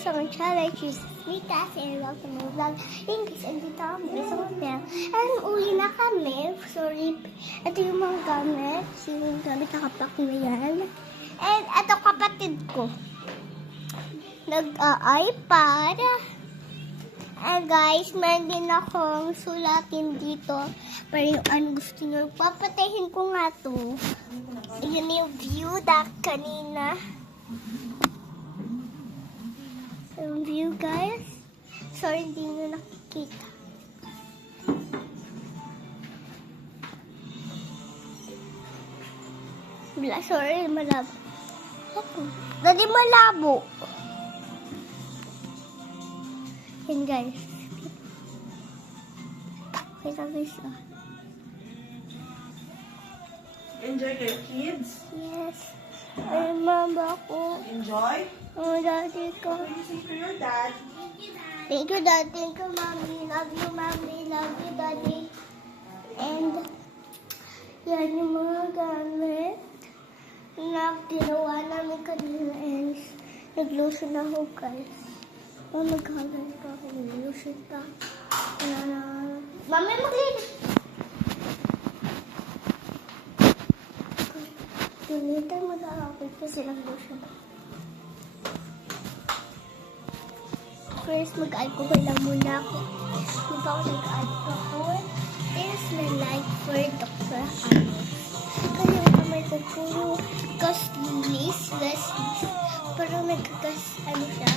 sa mga challenge. This is Mika and welcome to my vlog. English and dito kami sa hotel. And uwi na kami. Sorry. Ito yung mga gamit. Yung gamit nakapack na yan. And ito kapatid ko. Nag-iPad. And guys, meron din akong sulatin dito. Pero yung ano gusto nyo. Papatayin ko nga to. Yun yung view that kanina. Yung view guys. Sorry, hindi nyo nakikita. Sorry, malabo. Dali malabo. Yan guys. Kita guys. Enjoy kayo, kids? Yes. Ay, mama ko. Enjoy? Oh, daddy ko. What do you say to your dad? Thank you, daddy. Thank you, mommy. Love you, mommy. Love you, daddy. And, yan yung mga gamit na ginawa namin kanina and nag-lotion ako, guys. Oh, nag-halan pa ako. Nag-lotion pa. Mami, maglinis. Later mag-aakit kasi nag-lotion. First, mag-alcohol lang muna ako. Hindi pa ako nag-alcohol. There's my light for Dr. Amos. Kasi yung kamay ko puro gaslis. Parang nagkagas, ano siya.